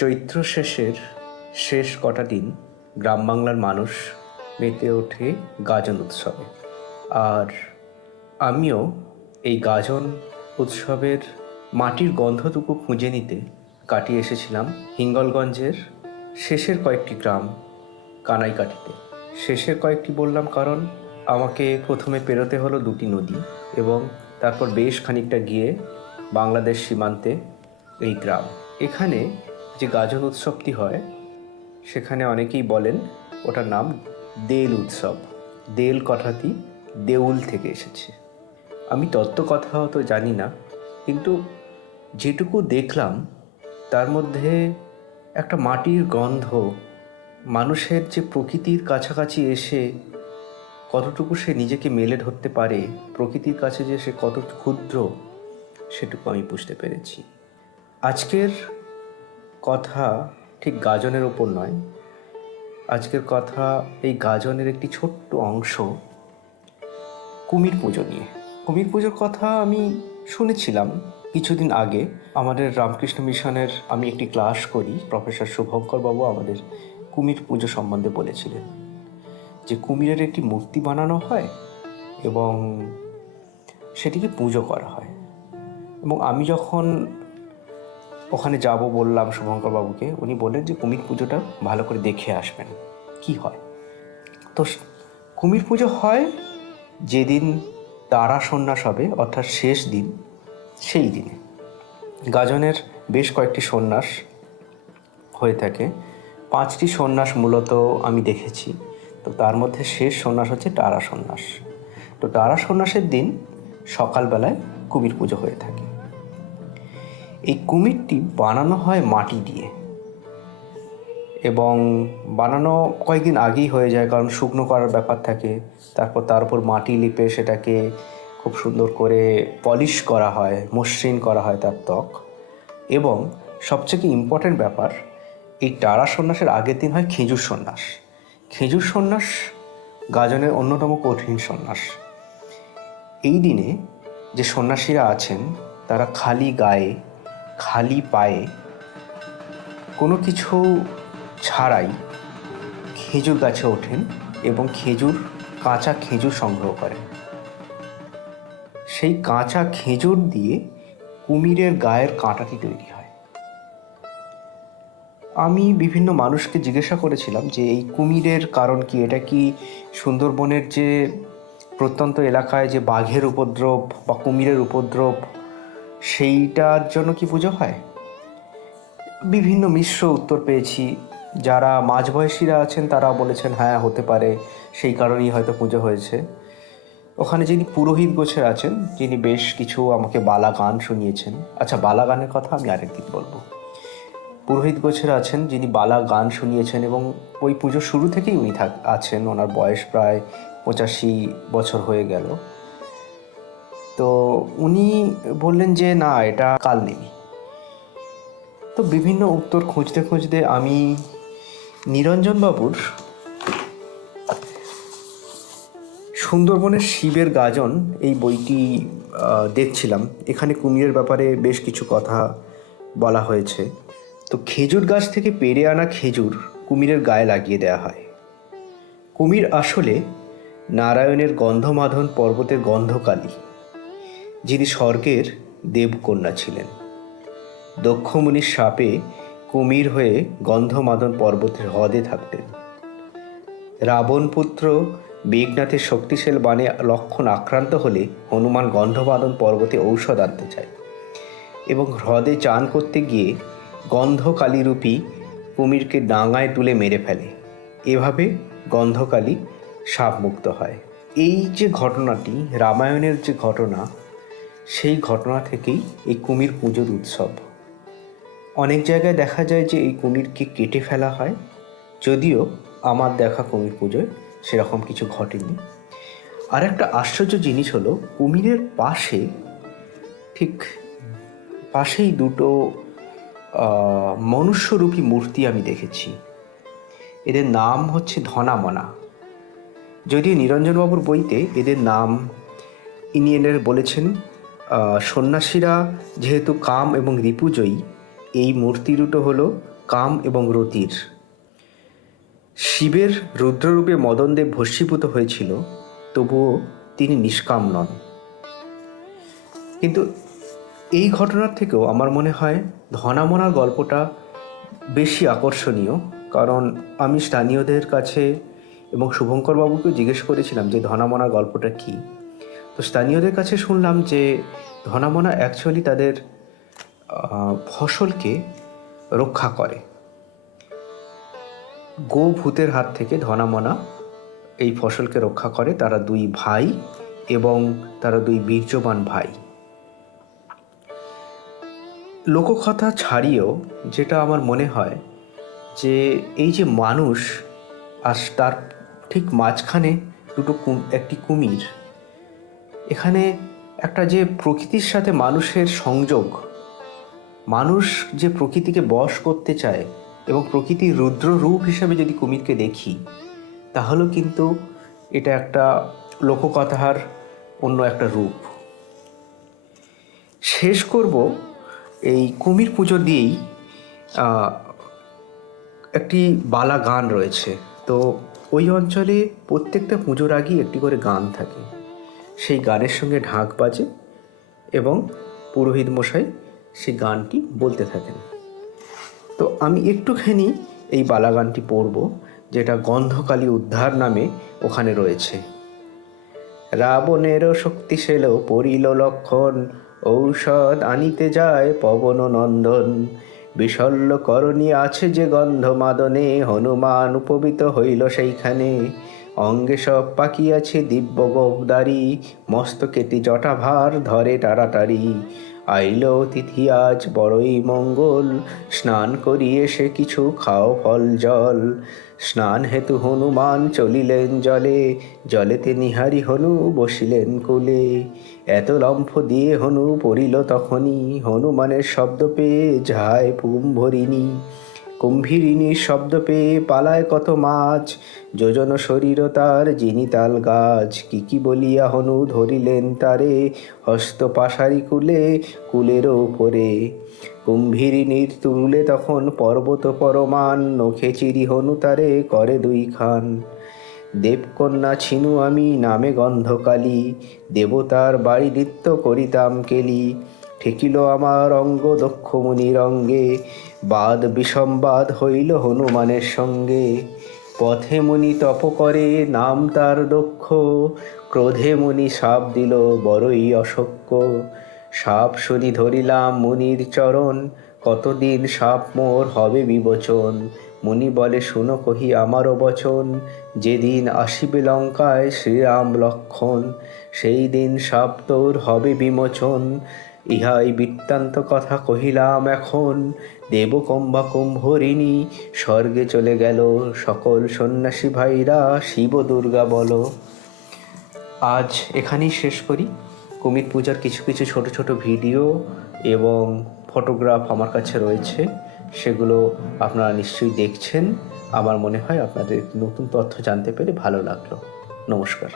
চৈত্র শেষের শেষ কটা দিন গ্রাম বাংলার মানুষ মেতে ওঠে গাজন উৎসবে। আর আমিও এই গাজন উৎসবের মাটির গন্ধটুকু খুঁজে নিতে কাটিয়ে এসেছিলাম হিঙ্গলগঞ্জের শেষের কয়েকটি গ্রাম কানাইকাটিতে। শেষের কয়েকটি বললাম কারণ আমাকে প্রথমে পেরোতে হলো দুটি নদী এবং তারপর বেশ খানিকটা গিয়ে বাংলাদেশ সীমান্তে এই গ্রাম। এখানে যে গাজন উৎসবটি হয় সেখানে অনেকেই বলেন ওটার নাম দেল উৎসব। দেল কথাটি দেউল থেকে এসেছে। আমি তত্ত্ব কথা হয়তো জানি না, কিন্তু যেটুকু দেখলাম তার মধ্যে একটা মাটির গন্ধ, মানুষের যে প্রকৃতির কাছাকাছি এসে কতটুকু সে নিজেকে মেলে ধরতে পারে, প্রকৃতির কাছে যে সে কত ক্ষুদ্র, সেটুকু আমি বুঝতে পেরেছি। আজকের কথা ঠিক গাজনের ওপর নয়, আজকের কথা এই গাজনের একটি ছোট্ট অংশ কুমির পুজো নিয়ে। কুমির পুজোর কথা আমি শুনেছিলাম কিছুদিন আগে। আমাদের রামকৃষ্ণ মিশনের আমি একটি ক্লাস করি, প্রফেসর শুভঙ্কর বাবু আমাদের কুমির পুজো সম্বন্ধে বলেছিলেন যে কুমিরের একটি মূর্তি বানানো হয় এবং সেটিকে পুজো করা হয়। এবং আমি যখন ওখানে যাব বললাম শুভঙ্কর বাবুকে, উনি বললেন যে কুমির পুজোটা ভালো করে দেখে আসবেন কি হয়। তো কুমির পুজো হয় যেদিন তারা সন্ন্যাস হবে, অর্থাৎ শেষ দিন, সেই দিনে। গাজনের বেশ কয়েকটি সন্ন্যাস হয়ে থাকে, 5টি সন্ন্যাস মূলত আমি দেখেছি। তো তার মধ্যে শেষ সন্ন্যাস হচ্ছে তারা সন্ন্যাস। তো তারা সন্ন্যাসের দিন সকালবেলায় কুমির পুজো হয়ে থাকে। এই কুমিরটি বানানো হয় মাটি দিয়ে এবং বানানো কয়েকদিন আগেই হয়ে যায়, কারণ শুকনো করার ব্যাপার থাকে। তারপর তার উপর মাটি লিপে সেটাকে খুব সুন্দর করে পলিশ করা হয়, মসৃণ করা হয় তার ত্বক। এবং সবচেয়ে ইম্পর্ট্যান্ট ব্যাপার, এই তারা সন্ন্যাসের আগের দিন হয় খেজুর সন্ন্যাস। খেজুর সন্ন্যাস গাজনের অন্যতম কঠিন সন্ন্যাস। এই দিনে যে সন্ন্যাসীরা আছেন তারা খালি গায়ে, খালি পায়ে, কোনো কিছু ছাড়াই খেজুর গাছে ওঠেন এবং কাঁচা খেজুর সংগ্রহ করেন। সেই কাঁচা খেজুর দিয়ে কুমিরের গায়ের কাঁটাটি তৈরি হয়। আমি বিভিন্ন মানুষকে জিজ্ঞাসা করেছিলাম যে এই কুমিরের কারণ কি, এটা কি সুন্দরবনের যে প্রত্যন্ত এলাকায় যে বাঘের উপদ্রব বা কুমিরের উপদ্রব, সেইটার জন্য কি পুজো হয়? বিভিন্ন মিশ্র উত্তর পেয়েছি। যারা মাঝবয়সীরা আছেন তারা বলেছেন হ্যাঁ হতে পারে, সেই কারণেই হয়তো পুজো হয়েছে। ওখানে যিনি পুরোহিত গোছের আছেন, যিনি বেশ কিছু আমাকে বালা গান শুনিয়েছেন। আচ্ছা, বালা গানের কথা আমি আরেকদিন বলবো। পুরোহিত গোছের আছেন যিনি বালা গান শুনিয়েছেন এবং ওই পুজো শুরু থেকেই উনি আছেন। ওনার বয়স প্রায় 85 বছর হয়ে গেল। তো উনি বললেন যে না, এটা কাল নেই। তো বিভিন্ন উত্তর খুঁজতে খুঁজতে আমি নিরঞ্জনবাবুর সুন্দরবনের শিবের গাজন এই বইটি দেখছিলাম। এখানে কুমিরের ব্যাপারে বেশ কিছু কথা বলা হয়েছে। তো খেজুর গাছ থেকে পেড়ে আনা খেজুর কুমিরের গায়ে লাগিয়ে দেওয়া হয়। কুমির আসলে নারায়ণের গন্ধমাদন পর্বতের গন্ধকালী, যিনি স্বর্গের দেবকন্যা ছিলেন। দক্ষমুনির শাপে কুমির হয়ে গন্ধমাদন পর্বতের হ্রদে থাকতেন। রাবণপুত্র মেঘনাথের শক্তিশালী বাণে লক্ষণ আক্রান্ত হলে হনুমান গন্ধমাদন পর্বতে ঔষধ আনতে চায় এবং হ্রদে চান করতে গিয়ে গন্ধকালীরূপী কুমিরকে ডাঙায় তুলে মেরে ফেলে। এভাবে গন্ধকালী শাপমুক্ত হয়। এই যে ঘটনাটি রামায়ণের যে ঘটনা, সেই ঘটনা থেকেই এই কুমির পুজোর উৎসব। অনেক জায়গায় দেখা যায় যে এই কুমিরকে কেটে ফেলা হয়, যদিও আমার দেখা কুমির পুজোয় সেরকম কিছু ঘটেনি। আর একটা আশ্চর্য জিনিস হলো, কুমিরের ঠিক পাশেই দুটো মনুষ্যরূপী মূর্তি আমি দেখেছি। এদের নাম হচ্ছে ধনামনা। যদিও নিরঞ্জনবাবুর বইতে এদের নাম ইনি বলেছেন, সন্ন্যাসীরা যেহেতু কাম এবং রিপুজয়ী, এই মূর্তি দুটো হলো কাম এবং রতির। শিবের রুদ্ররূপে মদনদেব ভস্মীভূত হয়েছিল, তবুও তিনি নিষ্কাম নন। কিন্তু এই ঘটনার থেকেও আমার মনে হয় ধনামনার গল্পটা বেশি আকর্ষণীয়, কারণ আমি স্থানীয়দের কাছে এবং শুভঙ্করবাবুকেও জিজ্ঞেস করেছিলাম যে ধনামনার গল্পটা কী। তো স্থানীয়দের কাছে শুনলাম যে ধনামনা অ্যাকচুয়ালি তাদের ফসলকে রক্ষা করে। গো ভূতের হাত থেকে ধনামনা এই ফসলকে রক্ষা করে। তারা দুই ভাই এবং তারা দুই বীর্যবান ভাই। লোককথা ছাড়িয়েও যেটা আমার মনে হয় যে এই যে মানুষ আর তার ঠিক মাঝখানে একটি কুমির, এখানে একটা যে প্রকৃতির সাথে মানুষের সংযোগ, মানুষ যে প্রকৃতিকে বশ করতে চায় এবং প্রকৃতির রুদ্র রূপ হিসেবে যদি কুমিরকে দেখি, তাহলেও কিন্তু এটা একটা লোককথার অন্য একটা রূপ। শেষ করব এই কুমির পুজো দিয়েই। একটি বালা গান রয়েছে, তো ওই অঞ্চলে প্রত্যেকটা পুজোর আগেই একটি করে গান থাকে। সেই গানের সঙ্গে ঢাক বাজে এবং পুরোহিত মশাই সেই গানটি বলতে থাকেন। তো আমি একটুখানি এই বালা গানটি পড়ব, যেটা গন্ধকালী উদ্ধার নামে ওখানে রয়েছে। রাবণেরও শক্তিশাল পরিল লক্ষণ, ঔষধ আনিতে যায় পবন নন্দন। বিশল্য করণী আছে যে গন্ধ মাদনে, হনুমান উপবিত হইল সেইখানে। অঙ্গে সব পাকিয়াছে দিব্য গোপদারি, মস্তকেটি জটাভার ধরে তাড়াতাড়ি। আইল তিথি আজ বড়ই মঙ্গল, স্নান করিয়ে সে কিছু খাও ফল জল। স্নান হেতু হনুমান চলিলেন জলে, জলেতে নিহারি হনু বসিলেন কুলে। এত লম্ফ দিয়ে হনু পড়িল তখনই, হনুমানের শব্দ পেয়ে যায় কুম্ভরিণী। কুম্ভীরিণীর শব্দ পেয়ে পালায় কত মাছ, যোজন শরীর তার জিনিতাল গাছ। কি বলিয়া হনু ধরিলেন তারে, হস্ত পাশারি কুলে কুলের উপরে। কুম্ভীরিণীর তুলে তখন পর্বত পরমান, নখে চিরি হনু তারে করে দুই খান। দেবকন্যা ছিনু আমি নামে গন্ধকালী, দেবতার বাড়ি নৃত্য করিতাম কেলি। ঠেকিল আমার অঙ্গ দক্ষ মুনির অঙ্গে, বাদ বিসম্বাদ হইল হনুমানের সঙ্গে। পথে মুনি তপ করে নাম তার দক্ষ, ক্রোধে মুনি সাপ দিল বড়ই অশক্য। সাপ শুনি ধরিলাম মুনির চরণ, কতদিন সাপ মোর হবে বিবচন। মুনি বলে শুনো কহি আমারও বচন, যেদিন আসিবে লঙ্কায় শ্রীরাম লক্ষণ, সেই দিন সাপ তোর হবে বিমোচন। ইহাই বৃত্তান্ত কথা কহিলাম এখন, দেবকম্বা কুম্ভরিণী স্বর্গে চলে গেল। সকল সন্ন্যাসী ভাইরা শিব দুর্গা বলো। আজ এখানেই শেষ করি। কুমির পূজার কিছু কিছু ছোট ছোট ভিডিও এবং ফটোগ্রাফ আমার কাছে রয়েছে, সেগুলো আপনারা নিশ্চয়ই দেখছেন। আমার মনে হয় আপনাদের নতুন তথ্য জানতে পেরে ভালো লাগলো। নমস্কার।